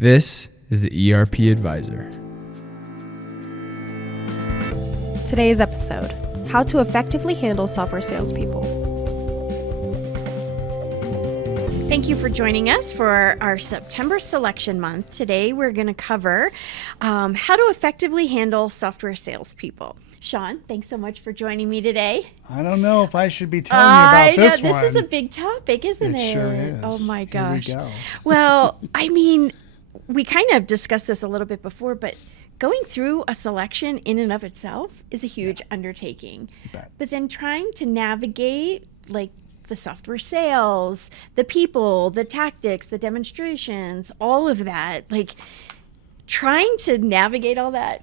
This is the ERP Advisor. Today's episode, how to effectively handle software salespeople. Thank you for joining us for our September selection month. Today we're going to cover how to effectively handle software salespeople. Shawn, thanks so much for joining me today. I don't know if I should be telling you about this one. This is a big topic, isn't it? It sure is. Oh my gosh. Here we go. Well, I mean, we kind of discussed this a little bit before, but going through a selection in and of itself is a huge undertaking. You bet. But then trying to navigate like the software sales, the people, the tactics, the demonstrations, all of that, like trying to navigate all that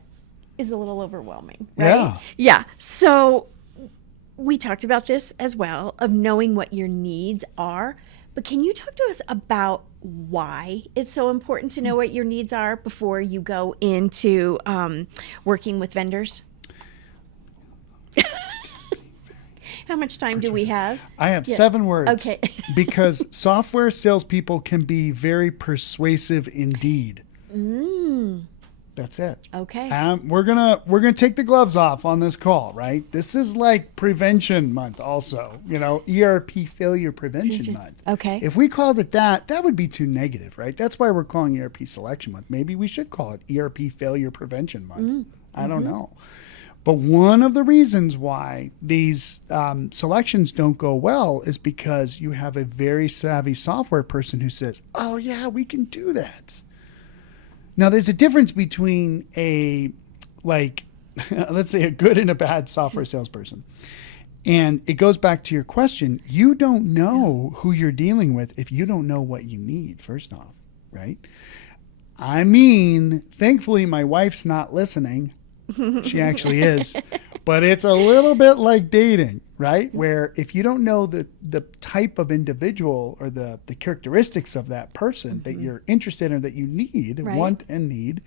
is a little overwhelming, right? Yeah. Yeah. So we talked about this as well, of knowing what your needs are. But can you talk to us about why it's so important to know what your needs are before you go into working with vendors? How much time do we have? I have 7 words. Okay. Because software salespeople can be very persuasive indeed. That's it. Okay. We're gonna take the gloves off on this call, right? This is like prevention month, also. ERP failure prevention month. Okay. If we called it that would be too negative, right? That's why we're calling ERP selection month. Maybe we should call it ERP failure prevention month. I don't know. But one of the reasons why these selections don't go well is because you have a very savvy software person who says, "Oh yeah, we can do that." Now, there's a difference between let's say a good and a bad software salesperson. And it goes back to your question. You don't know who you're dealing with if you don't know what you need, first off, right? I mean, thankfully, my wife's not listening. She actually is. But it's a little bit like dating, right? Where if you don't know the type of individual or the characteristics of that person that you're interested in or that you need, want and need,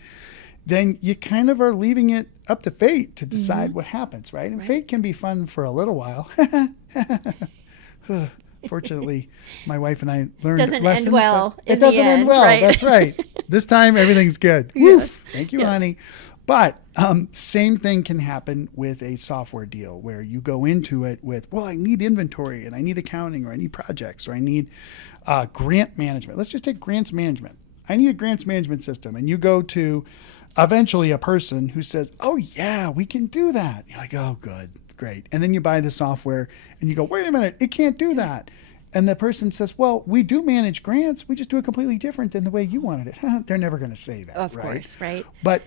then you kind of are leaving it up to fate to decide what happens, right? And fate can be fun for a little while. Fortunately, my wife and I learned Doesn't lessons. end well. It doesn't end well. Right? That's right. This time, everything's good. Yes. Woof. Thank you, Yes. honey. But same thing can happen with a software deal where you go into it with, well, I need inventory and I need accounting or I need projects or I need grant management. Let's just take grants management. I need a grants management system. And you go to eventually a person who says, oh, yeah, we can do that. You're like, oh, good, great. And then you buy the software and you go, wait a minute, it can't do that. And the person says, well, we do manage grants. We just do it completely different than the way you wanted it. They're never going to say that. Of course, right? But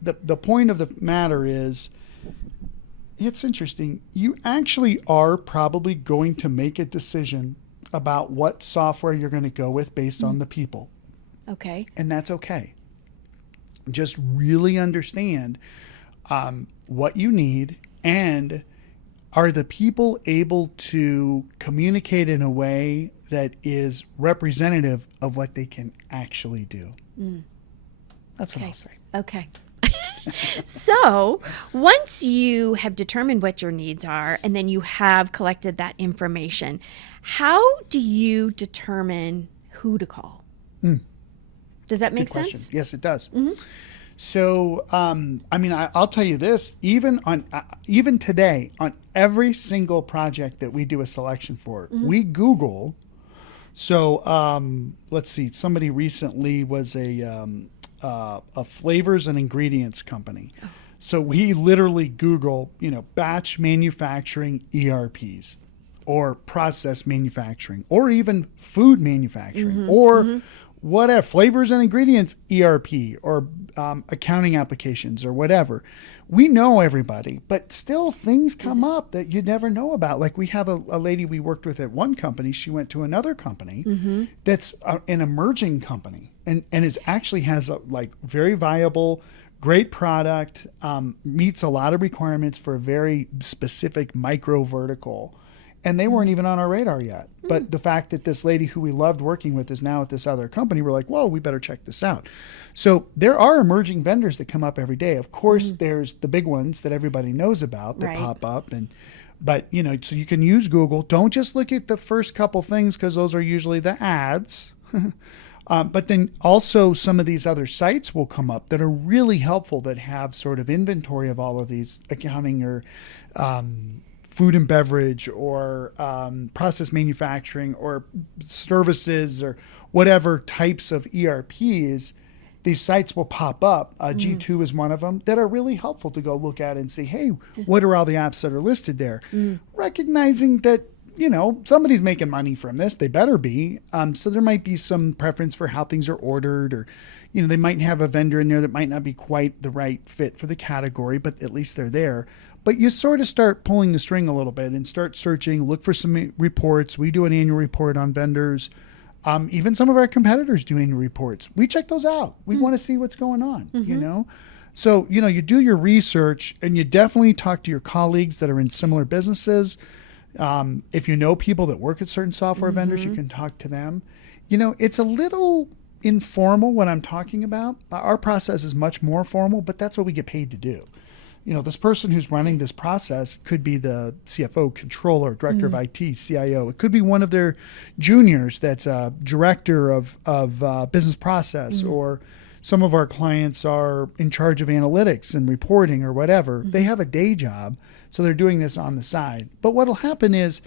the point of the matter is, it's interesting. You actually are probably going to make a decision about what software you're going to go with based on the people. Okay. And that's okay. Just really understand what you need, and are the people able to communicate in a way that is representative of what they can actually do? That's what I'll say. Okay. So once you have determined what your needs are and then you have collected that information, how do you determine who to call? Does that make Good sense? question. Yes, it does. So, I'll tell you this, even today, on every single project that we do a selection for, we Google. So, let's see, somebody recently was a flavors and ingredients company. So we literally Google, batch manufacturing ERPs or process manufacturing or even food manufacturing or whatever, flavors and ingredients ERP or accounting applications or whatever. We know everybody, but still things come up that you never know about. Like we have a lady we worked with at one company. She went to another company that's an emerging company and actually has a very viable, great product, meets a lot of requirements for a very specific micro vertical. And they weren't even on our radar yet. But the fact that this lady who we loved working with is now at this other company, we're like, whoa, we better check this out. So there are emerging vendors that come up every day. Of course, there's the big ones that everybody knows about that pop up. But, so you can use Google. Don't just look at the first couple things because those are usually the ads. But then also some of these other sites will come up that are really helpful, that have sort of inventory of all of these accounting or food and beverage or process manufacturing or services or whatever types of ERPs. These sites will pop up. G2 is one of them that are really helpful to go look at and see, hey, what are all the apps that are listed there? Recognizing that, somebody's making money from this. They better be. So there might be some preference for how things are ordered, or, they might have a vendor in there that might not be quite the right fit for the category, but at least they're there. But you sort of start pulling the string a little bit and start searching, look for some reports. We do an annual report on vendors. Even some of our competitors do annual reports. We check those out. We want to see what's going on, So, you do your research, and you definitely talk to your colleagues that are in similar businesses. If you know people that work at certain software vendors, you can talk to them. It's a little informal what I'm talking about. Our process is much more formal, but that's what we get paid to do. This person who's running this process could be the CFO, controller, director of IT, CIO. It could be one of their juniors that's a director of business process, or some of our clients are in charge of analytics and reporting or whatever. They have a day job, so they're doing this on the side. But what'll happen is,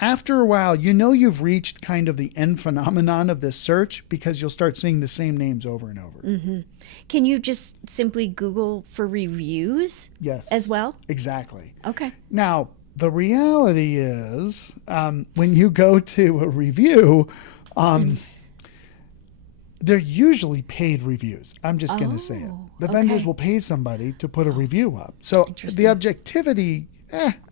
after a while, you've reached kind of the end phenomenon of this search, because you'll start seeing the same names over and over. Can you just simply Google for reviews? Yes. As well? Exactly. Okay. Now, the reality is, when you go to a review, they're usually paid reviews. I'm just going to say it. The vendors will pay somebody to put a review up. So the objectivity,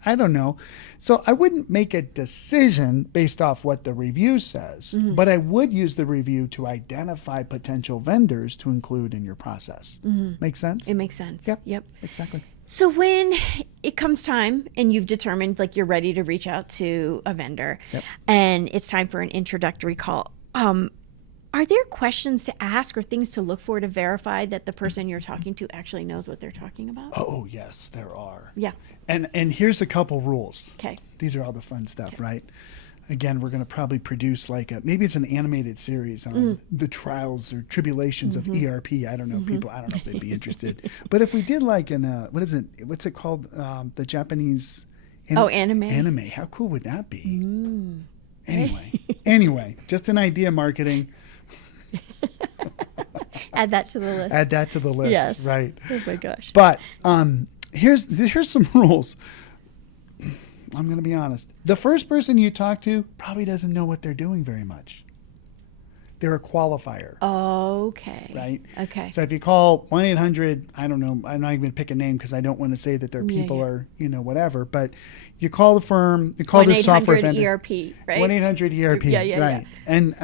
I don't know. So I wouldn't make a decision based off what the review says, but I would use the review to identify potential vendors to include in your process. Make sense? It makes sense. Yep. Exactly. So when it comes time and you've determined you're ready to reach out to a vendor, and it's time for an introductory call, are there questions to ask or things to look for to verify that the person you're talking to actually knows what they're talking about? Oh, yes, there are. Yeah. And here's a couple rules. Okay. These are all the fun stuff, right? Again, we're going to probably produce maybe it's an animated series on the trials or tribulations of ERP. I don't know, people, I don't know if they'd be interested. But if we did what's it called? The Japanese... anime. Anime. How cool would that be? Anyway, just an idea, marketing. Add that to the list. Yes. Right. Oh my gosh. But here's some rules. I'm going to be honest. The first person you talk to probably doesn't know what they're doing very much. They're a qualifier. Okay. Right? Okay. So if you call 1-800, I don't know, I'm not even going to pick a name because I don't want to say that their people are, whatever. But you call the firm, you call the software vendor. 1-800 ERP, right? 1-800 ERP. Yeah. Right. And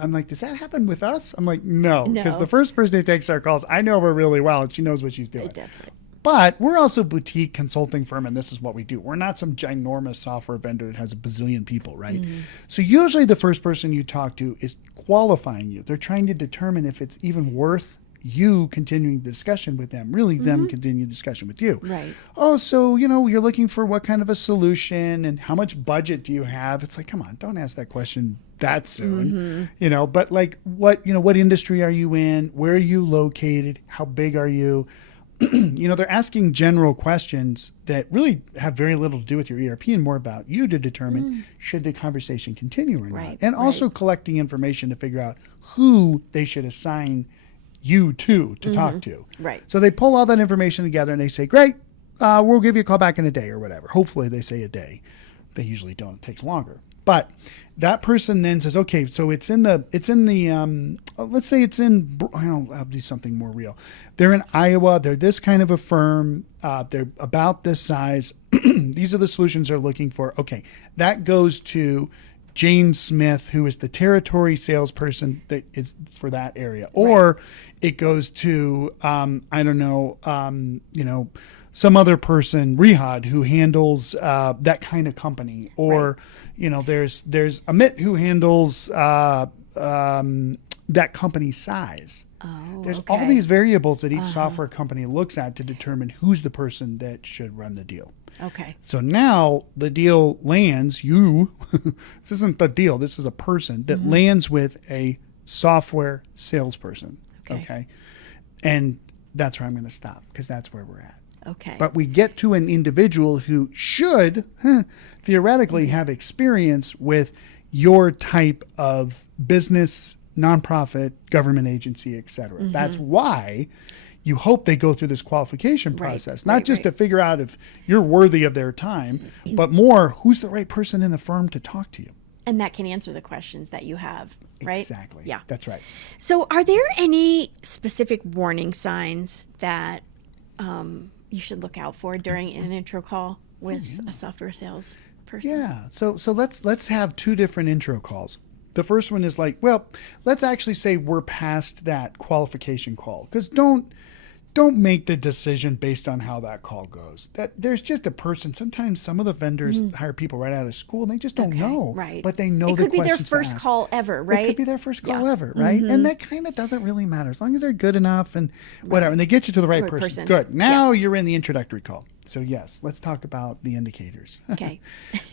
I'm like, does that happen with us? I'm like, no. Because the first person who takes our calls, I know her really well, and she knows what she's doing. That's right. But we're also a boutique consulting firm, and this is what we do. We're not some ginormous software vendor that has a bazillion people, right? So usually the first person you talk to is qualifying you. They're trying to determine if it's even worth you continuing the discussion with them, really them continuing the discussion with you. Right. Oh, so, you're looking for what kind of a solution and how much budget do you have? It's like, come on, don't ask that question that soon, but what industry are you in? Where are you located? How big are you? They're asking general questions that really have very little to do with your ERP and more about you to determine should the conversation continue or not. And also collecting information to figure out who they should assign you to talk to. Right. So they pull all that information together and they say, great, we'll give you a call back in a day or whatever. Hopefully they say a day. They usually don't. It takes longer. But that person then says, okay, so let's say I'll do something more real. They're in Iowa. They're this kind of a firm. They're about this size. These are the solutions they're looking for. Okay. That goes to Jane Smith, who is the territory salesperson that is for that area. Or it goes to, some other person, Rihad, who handles that kind of company. Or, there's Amit who handles that company's size. There's all these variables that each software company looks at to determine who's the person that should run the deal. Okay. So now the deal lands, this isn't the deal, this is a person that lands with a software salesperson. Okay. And that's where I'm going to stop because that's where we're at. Okay. But we get to an individual who should theoretically have experience with your type of business, nonprofit, government agency, et cetera. That's why you hope they go through this qualification process, not just to figure out if you're worthy of their time, but more who's the right person in the firm to talk to you. And that can answer the questions that you have, right? Exactly. Yeah. That's right. So are there any specific warning signs that you should look out for during an intro call with a software sales person? Yeah. So let's have two different intro calls. The first one is like, well, let's actually say we're past that qualification call, because don't make the decision based on how that call goes. That there's just a person. Sometimes some of the vendors hire people right out of school and they just don't know, right. but they know it the could be their questions first to ask. call ever, right? It could be their first call ever, right? And that kind of doesn't really matter as long as they're good enough and whatever. And they get you to the right person. Good. Now you're in the introductory call. So yes, let's talk about the indicators. Okay.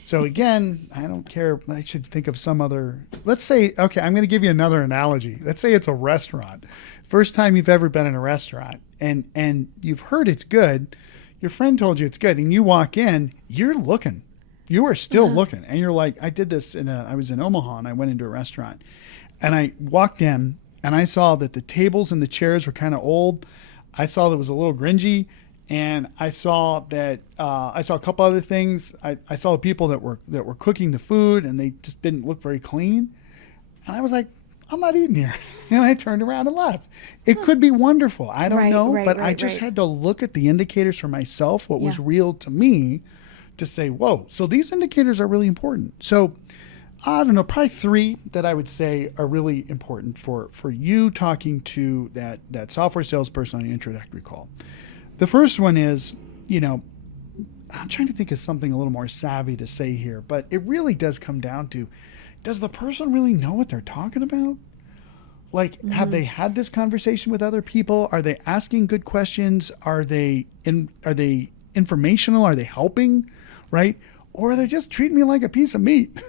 So again, I don't care. I should think of some other, let's say, okay, I'm going to give you another analogy. Let's say it's a restaurant. First time you've ever been in a restaurant and you've heard it's good. Your friend told you it's good and you walk in, you're looking. You are still looking. And you're like, I did this I was in Omaha and I went into a restaurant and I walked in and I saw that the tables and the chairs were kind of old. I saw that it was a little grungy. And I saw that I saw a couple other things. I saw people that were cooking the food, and they just didn't look very clean. And I was like, I'm not eating here. And I turned around and left. It could be wonderful. I don't know, but I just had to look at the indicators for myself, what was real to me, to say, whoa. So these indicators are really important. So I don't know, probably three that I would say are really important for you talking to that software salesperson on your introductory call. The first one is, I'm trying to think of something a little more savvy to say here, but it really does come down to, does the person really know what they're talking about? Like, have they had this conversation with other people? Are they asking good questions? Are they informational? Are they helping? Right? Or are they just treating me like a piece of meat?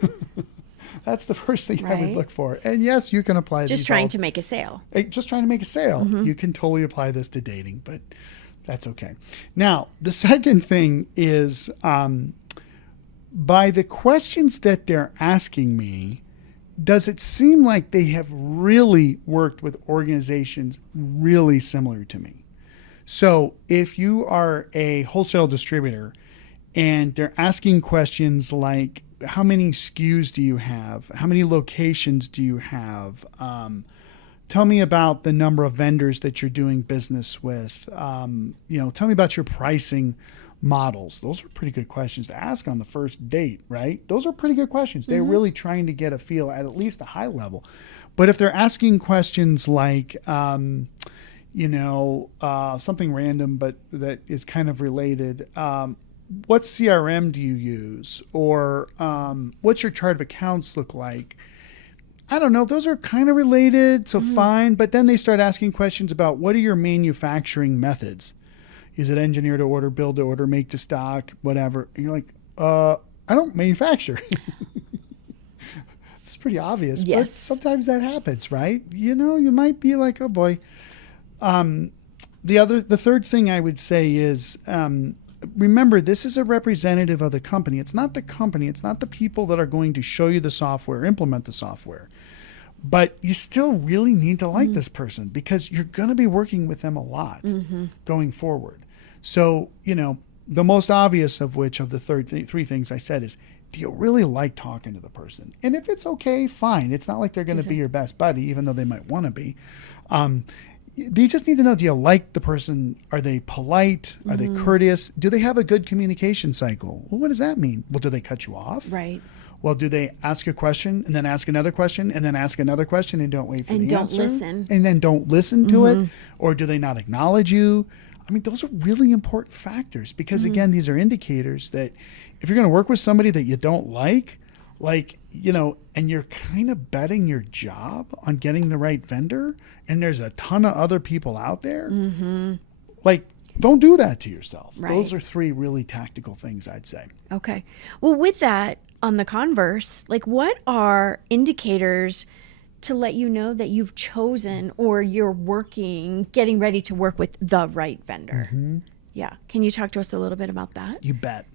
That's the first thing I would look for. And yes, you can apply just trying to make a sale. Just trying to make a sale. You can totally apply this to dating, but that's okay. Now, the second thing is by the questions that they're asking me, does it seem like they have really worked with organizations really similar to me? So if you are a wholesale distributor and they're asking questions like, how many SKUs do you have? How many locations do you have? Tell me about the number of vendors that you're doing business with. Tell me about your pricing models. Those are pretty good questions to ask on the first date, right? Those are pretty good questions. They're really trying to get a feel at least a high level. But if they're asking questions like, something random, but that is kind of related, what CRM do you use? Or what's your chart of accounts look like? I don't know. Those are kind of related, so fine. But then they start asking questions about, what are your manufacturing methods? Is it engineer to order, build to order, make to stock, whatever? And you're like, I don't manufacture. It's pretty obvious, but sometimes that happens, right? You might be like, oh boy. The third thing I would say is, remember, this is a representative of the company. It's not the company. It's not the people that are going to show you the software, implement the software. But you still really need to like this person because you're going to be working with them a lot going forward. So, the most obvious of which of the three things I said is, do you really like talking to the person? And if it's okay, fine. It's not like they're going to be your best buddy, even though they might want to be. You just need to know, do you like the person? Are they polite? Are they courteous? Do they have a good communication cycle? Well, what does that mean? Well, do they cut you off? Right. Well, do they ask a question and then ask another question and then ask another question and don't wait for the answer? And don't listen. And then don't listen to it? Or do they not acknowledge you? I mean, those are really important factors because, again, these are indicators that if you're going to work with somebody that you don't like, and you're kind of betting your job on getting the right vendor, and there's a ton of other people out there, don't do that to yourself. Right. Those are three really tactical things I'd say. Okay. Well, with that, on the converse, what are indicators to let you know that you've chosen or you're getting ready to work with the right vendor. Yeah. Can you talk to us a little bit about that? You bet.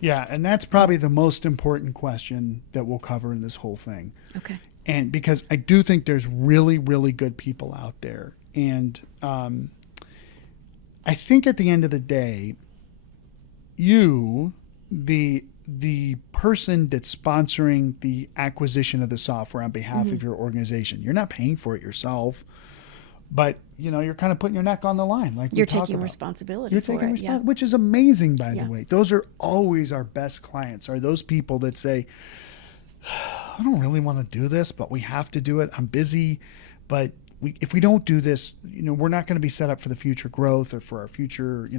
Yeah, and that's probably the most important question that we'll cover in this whole thing. Okay. And because I do think there's really, really good people out there. And I think at the end of the day, you, the person that's sponsoring the acquisition of the software on behalf of your organization, you're not paying for it yourself, but you're kind of putting your neck on the line, like You're we talk taking about. responsibility You're for taking it. responsibility, which is amazing, by Yeah. the way. Those are always our best clients, are those people that say, I don't really want to do this, but we have to do it. I'm busy, but if we don't do this, we're not going to be set up for the future growth or for our future,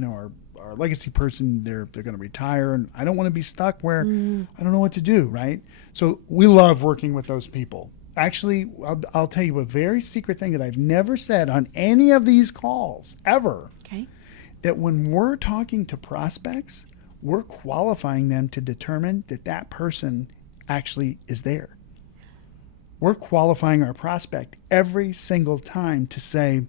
our legacy person, they're going to retire, and I don't want to be stuck where I don't know what to do, right? So we love working with those people. Actually, I'll tell you a very secret thing that I've never said on any of these calls ever. Okay. That when we're talking to prospects, we're qualifying them to determine that person actually is there. We're qualifying our prospect every single time to say,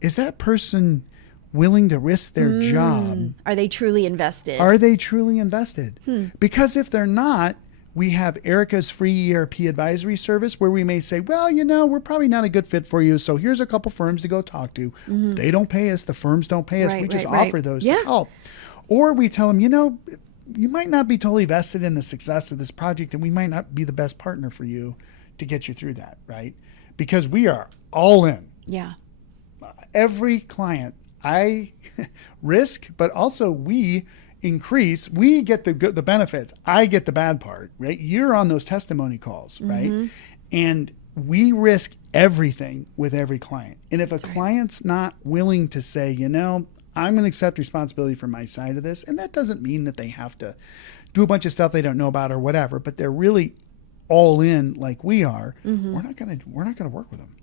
is that person willing to risk their job? Are they truly invested? Are they truly invested? Because if they're not, we have Erica's free ERP advisory service where we may say, well, we're probably not a good fit for you. So here's a couple firms to go talk to. They don't pay us. The firms don't pay us. Right, We just right, offer right. those Yeah. to help. Or we tell them, you might not be totally vested in the success of this project, and we might not be the best partner for you to get you through that, right? Because we are all in. Yeah. Every client I risk, but also we increase, we get the benefits. I get the bad part, right? You're on those testimony calls, right? And we risk everything with every client. And if a client's not willing to say, I'm going to accept responsibility for my side of this, and that doesn't mean that they have to do a bunch of stuff they don't know about or whatever, but they're really all in like we are, we're not going to work with them.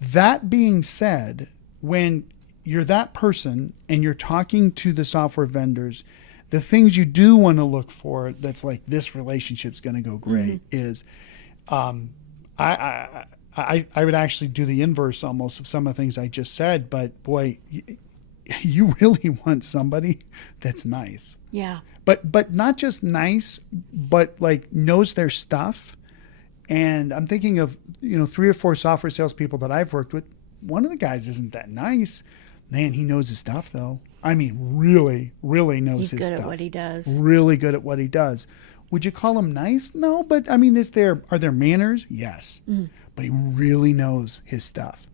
That being said, when you're that person and you're talking to the software vendors, the things you do want to look for that's like this relationship's going to go great is I would actually do the inverse almost of some of the things I just said, but boy, you really want somebody that's nice. Yeah. But not just nice, but like knows their stuff. And I'm thinking of, 3 or 4 software salespeople that I've worked with. One of the guys isn't that nice. Man, he knows his stuff though. I mean, really, really knows He's his good stuff. at what he does. Really good at what he does. Would you call him nice? No, but I mean, are there manners? Yes. But he really knows his stuff,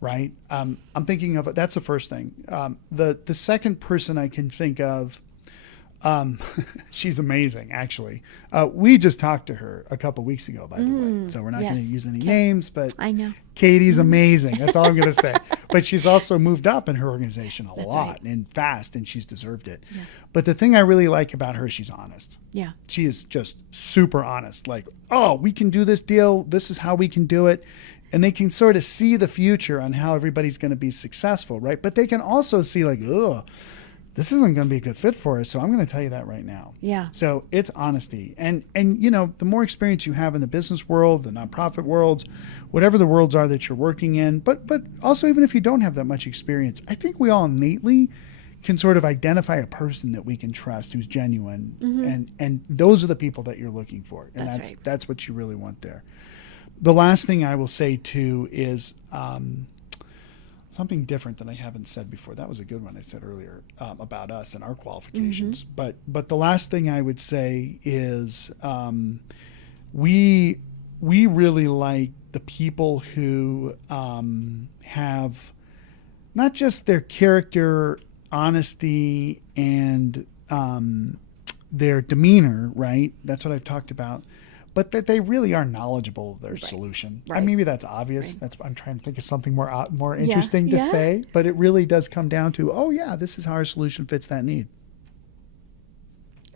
right? I'm thinking of, that's the first thing. The second person I can think of, she's amazing, actually. We just talked to her a couple weeks ago, by the way. So we're not going to use any names, but I know. Katie's amazing. That's all I'm going to say. But she's also moved up in her organization a lot right. and fast, and she's deserved it. Yeah. But the thing I really like about her, she's honest. Yeah. She is just super honest. Like, oh, we can do this deal. This is how we can do it. And they can sort of see the future on how everybody's going to be successful, right? But they can also see like, oh, this isn't going to be a good fit for us. So I'm going to tell you that right now. Yeah. So it's honesty. And the more experience you have in the business world, the nonprofit worlds, whatever the worlds are that you're working in, but also even if you don't have that much experience, I think we all innately can sort of identify a person that we can trust who's genuine. And those are the people that you're looking for. And that's what you really want there. The last thing I will say too is, something different that I haven't said before. That was a good one I said earlier about us and our qualifications. But the last thing I would say is we really like the people who have not just their character, honesty, and their demeanor, right? That's what I've talked about. But that they really are knowledgeable of their solution. Right. Maybe that's obvious. I'm trying to think of something more interesting to say, but it really does come down to, oh yeah, this is how our solution fits that need.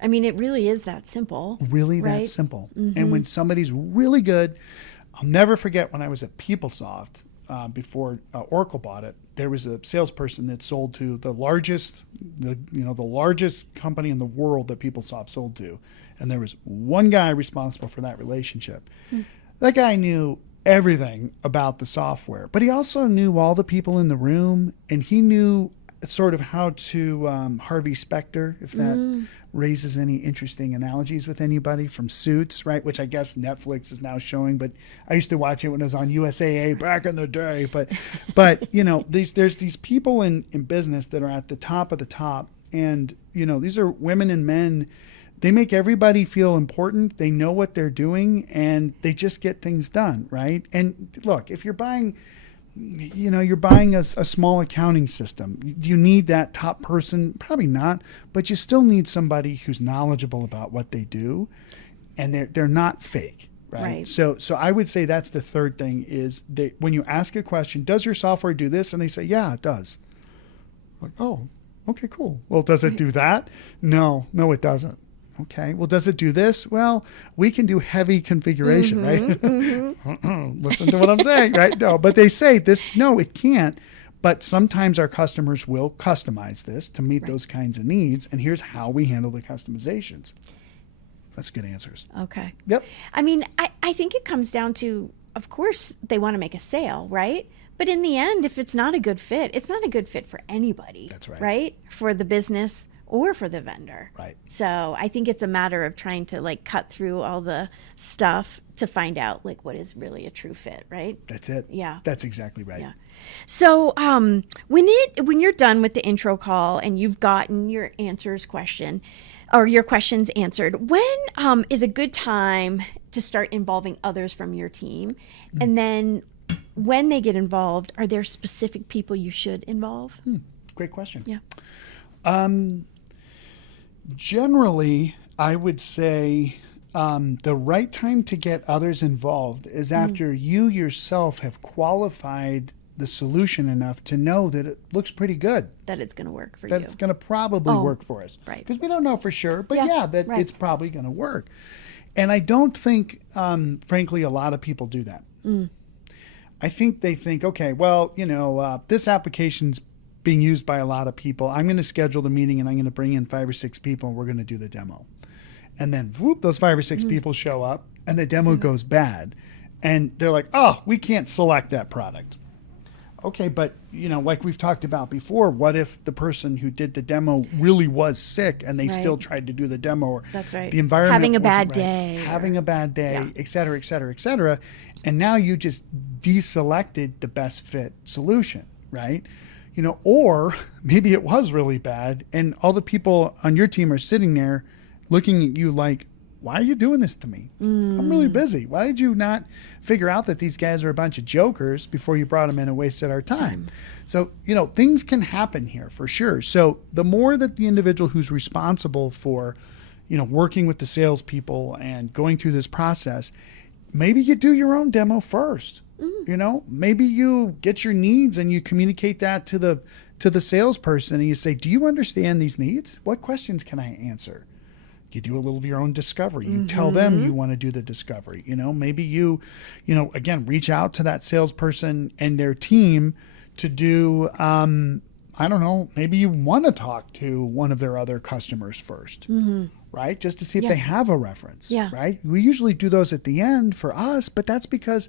I mean, it really is that simple. Really right? that simple. And when somebody's really good, I'll never forget when I was at PeopleSoft before Oracle bought it. There was a salesperson that sold to the largest company in the world that PeopleSoft sold to, and there was one guy responsible for that relationship. That guy knew everything about the software, but he also knew all the people in the room, and he knew sort of how to Harvey Specter, if that raises any interesting analogies with anybody, from Suits, right? Which I guess Netflix is now showing, but I used to watch it when it was on USAA back in the day. But you know, there's these people in business that are at the top of the top, and you know, these are women and men. They make everybody feel important. They know what they're doing, and they just get things done, right? And look, if you're buying, you know, you're buying a small accounting system, do you need that top person? Probably not, but you still need somebody who's knowledgeable about what they do, and they're not fake, right? So I would say that's the third thing is when you ask a question, does your software do this? And they say, yeah, it does. Like, oh, okay, cool. Well, does it do that? No, it doesn't. Okay, well, does it do this? Well, we can do heavy configuration, right? Listen to what I'm saying, right? No, but they say this, no, it can't. But sometimes our customers will customize this to meet those kinds of needs. And here's how we handle the customizations. That's good answers. Okay. Yep. I mean, I think it comes down to, of course, they want to make a sale, right? But in the end, if it's not a good fit, it's not a good fit for anybody. That's right. Right? For the business or for the vendor. Right. So I think it's a matter of trying to like cut through all the stuff to find out like what is really a true fit, right? That's it. Yeah. That's exactly right. Yeah. So when you're done with the intro call and you've gotten your your questions answered, when is a good time to start involving others from your team? And then when they get involved, are there specific people you should involve? Great question. Yeah. Generally, I would say the right time to get others involved is after you yourself have qualified the solution enough to know that it looks pretty good. That it's going to work for That you. it's going to probably work for us. Right. Because we don't know for sure, but right. it's probably going to work. And I don't think, frankly, a lot of people do that. I think they think, okay, well, you know, this application's being used by a lot of people. I'm going to schedule the meeting and I'm going to bring in 5 or 6 people and we're going to do the demo. And then whoop, those 5 or 6 people show up and the demo goes bad. And they're like, oh, we can't select that product. Okay, but you know, like we've talked about before, what if the person who did the demo really was sick and they still tried to do the demo? Or That's right. The environment having a wasn't bad right, day. having a bad day, Yeah. et cetera, et cetera, et cetera. And now you just deselected the best fit solution, right? You know, or maybe it was really bad and all the people on your team are sitting there looking at you like, why are you doing this to me? I'm really busy. Why did you not figure out that these guys are a bunch of jokers before you brought them in and wasted our time? So, you know, things can happen here for sure. So the more that the individual who's responsible for, you know, working with the salespeople and going through this process, maybe you do your own demo first. You know, maybe you get your needs and you communicate that to the salesperson and you say, do you understand these needs? What questions can I answer? You do a little of your own discovery. You tell them you want to do the discovery. You know, maybe you know, again, reach out to that salesperson and their team to do, I don't know, maybe you want to talk to one of their other customers first, right? Just to see if they have a reference, right? We usually do those at the end for us, but that's because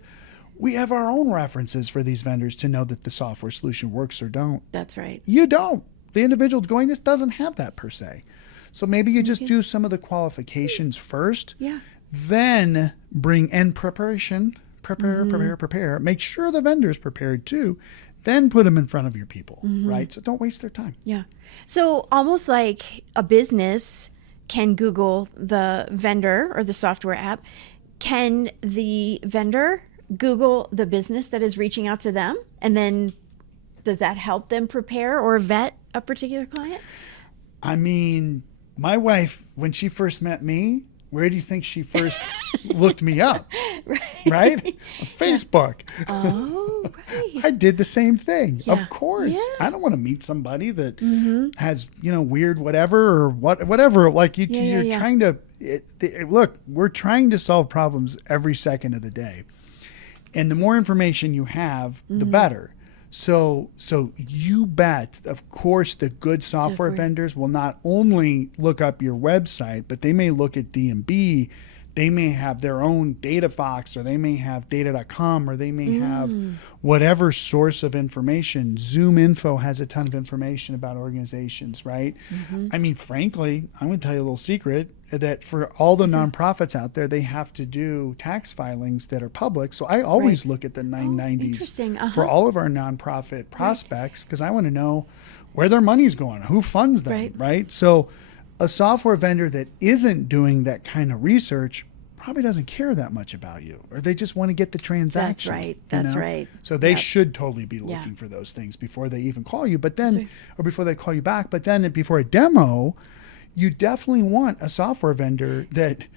we have our own references for these vendors to know that the software solution works or don't. That's right. You don't. The individual going this doesn't have that per se. So maybe you just do some of the qualifications first, then bring in preparation, prepare, make sure the vendor's prepared too, then put them in front of your people, right? So don't waste their time. Yeah. So almost like a business can Google the vendor or the software app, can the vendor Google the business that is reaching out to them? And then does that help them prepare or vet a particular client? I mean, my wife, when she first met me, where do you think she first looked me up? Right? Facebook. Oh, right. I did the same thing. Yeah. Of course. Yeah. I don't want to meet somebody that has, you know, weird whatever or whatever. Like you're trying to look, we're trying to solve problems every second of the day. And the more information you have, the better. So you bet, of course, the good software vendors will not only look up your website, but they may look at D&B. They may have their own DataFox, or they may have data.com, or they may have whatever source of information. Zoom Info has a ton of information about organizations, right? I mean, frankly, I'm going to tell you a little secret that for all the nonprofits out there, they have to do tax filings that are public. So I always look at the 990s interesting. for all of our nonprofit prospects, because I want to know where their money's going, who funds them, right? So a software vendor that isn't doing that kind of research probably doesn't care that much about you, or they just want to get the transaction. That's right. So they should totally be looking for those things before they even call you, but then, or before they call you back. But then before a demo, you definitely want a software vendor that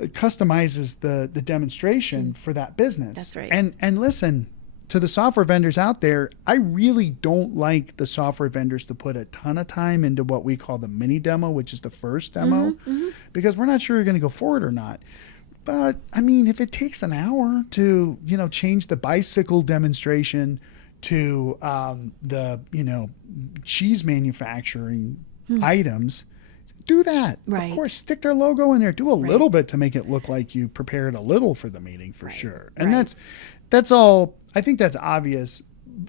customizes the demonstration for that business. That's right. And listen, to the software vendors out there, I really don't like the software vendors to put a ton of time into what we call the mini demo, which is the first demo, because we're not sure you're going to go forward or not. But I mean, if it takes an hour to, change the bicycle demonstration to the, cheese manufacturing items, do that. Right. Of course, stick their logo in there. Do a little bit to make it look like you prepared a little for the meeting, for sure. And that's all. I think that's obvious.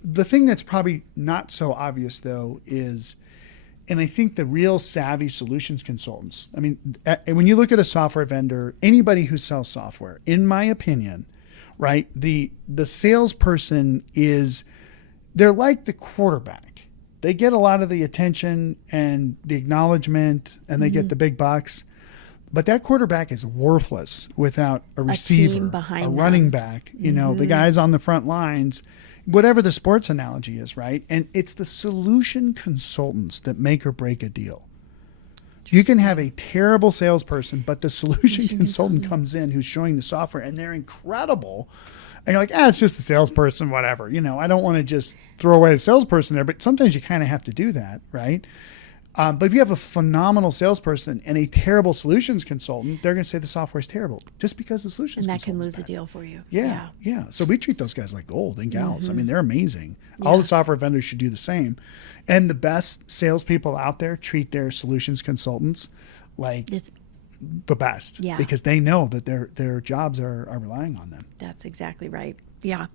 The thing that's probably not so obvious, though, is, and I think the real savvy solutions consultants, I mean, when you look at a software vendor, anybody who sells software, in my opinion, right, the salesperson they're like the quarterback. They get a lot of the attention and the acknowledgement, and they get the big bucks. But that quarterback is worthless without a receiver, a running back, the guys on the front lines, whatever the sports analogy is, right? And it's the solution consultants that make or break a deal. You can have a terrible salesperson, but the solution consultant comes in who's showing the software, and they're incredible. And you're like, it's just the salesperson, whatever. I don't want to just throw away the salesperson there, but sometimes you kind of have to do that, right? But if you have a phenomenal salesperson and a terrible solutions consultant, they're going to say the software is terrible just because the solutions and that can lose bad. a deal for you. Yeah. So we treat those guys like gold and gals. I mean, they're amazing. All the software vendors should do the same. And the best salespeople out there treat their solutions consultants like the best, because they know that their jobs are relying on them. That's exactly right. Yeah.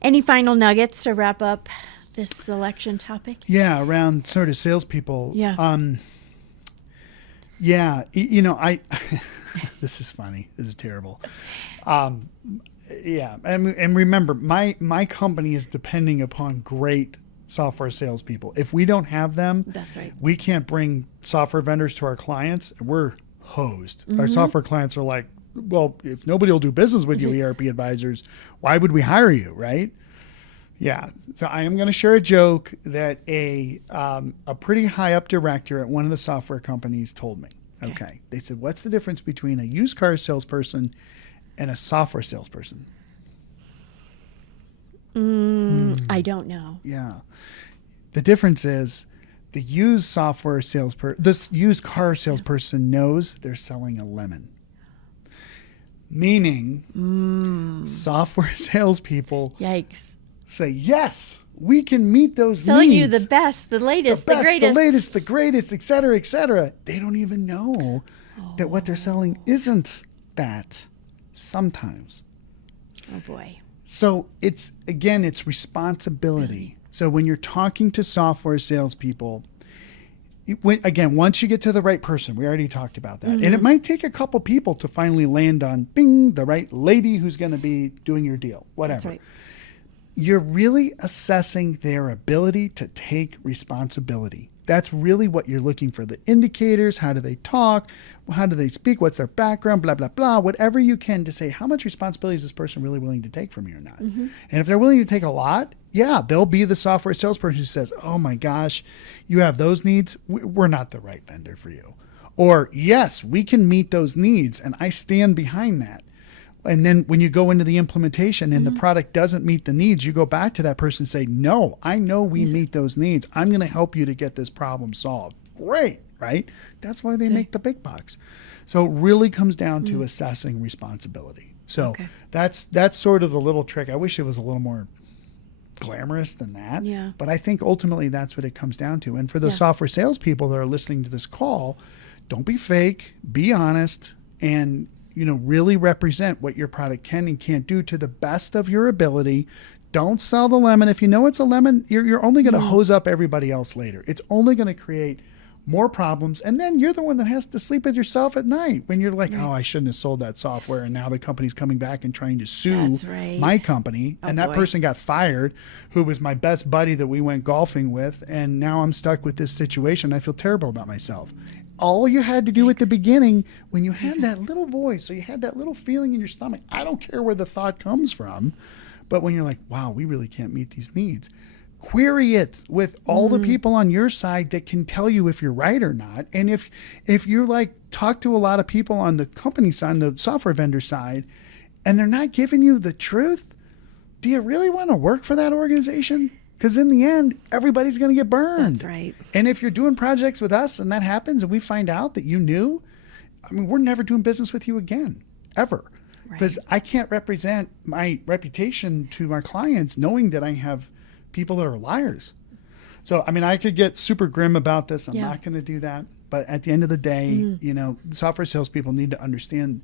Any final nuggets to wrap up this selection topic? Yeah, around sort of salespeople. Yeah. I this is funny. This is terrible. And remember, my company is depending upon great software salespeople. If we don't have them, that's right, we can't bring software vendors to our clients. We're hosed. Our software clients are like, well, if nobody will do business with you, ERP advisors, why would we hire you, right? Yeah. So I am going to share a joke that a pretty high up director at one of the software companies told me. Okay. They said, what's the difference between a used car salesperson and a software salesperson? I don't know. Yeah. The difference is the used car salesperson knows they're selling a lemon. Meaning software salespeople say, yes, we can meet those Selling needs. you the best, the latest, the greatest. The greatest, et cetera, et cetera. They don't even know that what they're selling isn't that sometimes. Oh, boy. So it's responsibility. So when you're talking to software salespeople, once you get to the right person, we already talked about that. And it might take a couple people to finally land on, the right lady who's going to be doing your deal, whatever. That's right. You're really assessing their ability to take responsibility. That's really what you're looking for. The indicators, how do they talk? How do they speak? What's their background? Blah, blah, blah. Whatever you can to say, how much responsibility is this person really willing to take from you or not? And if they're willing to take a lot, they'll be the software salesperson who says, oh my gosh, you have those needs. We're not the right vendor for you. Or yes, we can meet those needs and I stand behind that. And then when you go into the implementation and the product doesn't meet the needs, you go back to that person and say, no, I know we meet those needs. I'm going to help you to get this problem solved. Great, right? That's why they make the big bucks. So it really comes down to assessing responsibility. So that's sort of the little trick. I wish it was a little more glamorous than that. Yeah. But I think ultimately that's what it comes down to. And for the software salespeople that are listening to this call, don't be fake, be honest, and really represent what your product can and can't do to the best of your ability. Don't sell the lemon. If you know it's a lemon, you're only going to hose up everybody else later. It's only going to create more problems. And then you're the one that has to sleep with yourself at night when you're like, oh, I shouldn't have sold that software. And now the company's coming back and trying to sue my company. And that person got fired, who was my best buddy that we went golfing with. And now I'm stuck with this situation. I feel terrible about myself. All you had to do at the beginning, when you had that little voice, or you had that little feeling in your stomach, I don't care where the thought comes from, but when you're like, wow, we really can't meet these needs, query it with all the people on your side that can tell you if you're right or not. And if you like talk to a lot of people on the company side, on the software vendor side, and they're not giving you the truth, do you really want to work for that organization? Because in the end, everybody's going to get burned. That's right. And if you're doing projects with us and that happens and we find out that you knew, I mean, we're never doing business with you again, ever. Because I can't represent my reputation to our clients knowing that I have people that are liars. So, I mean, I could get super grim about this. I'm not going to do that. But at the end of the day, software salespeople need to understand,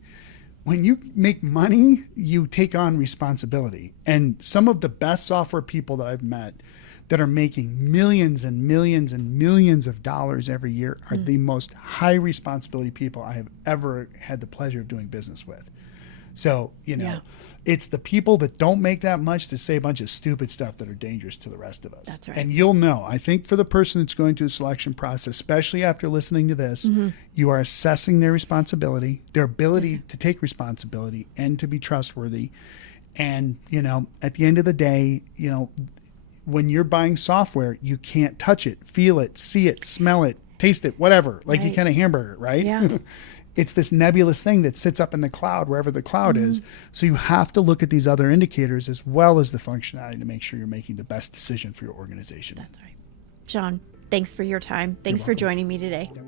when you make money, you take on responsibility. And some of the best software people that I've met that are making millions and millions and millions of dollars every year are the most high responsibility people I have ever had the pleasure of doing business with. So, it's the people that don't make that much to say a bunch of stupid stuff that are dangerous to the rest of us. That's right. And you'll know, I think for the person that's going through the selection process, especially after listening to this, you are assessing their responsibility, their ability to take responsibility and to be trustworthy. And, at the end of the day, when you're buying software, you can't touch it, feel it, see it, smell it, taste it, whatever, like you can a hamburger, right? Yeah. It's this nebulous thing that sits up in the cloud, wherever the cloud is. So you have to look at these other indicators as well as the functionality to make sure you're making the best decision for your organization. That's right. Shawn, thanks for your time. Thanks for joining me today. Yep.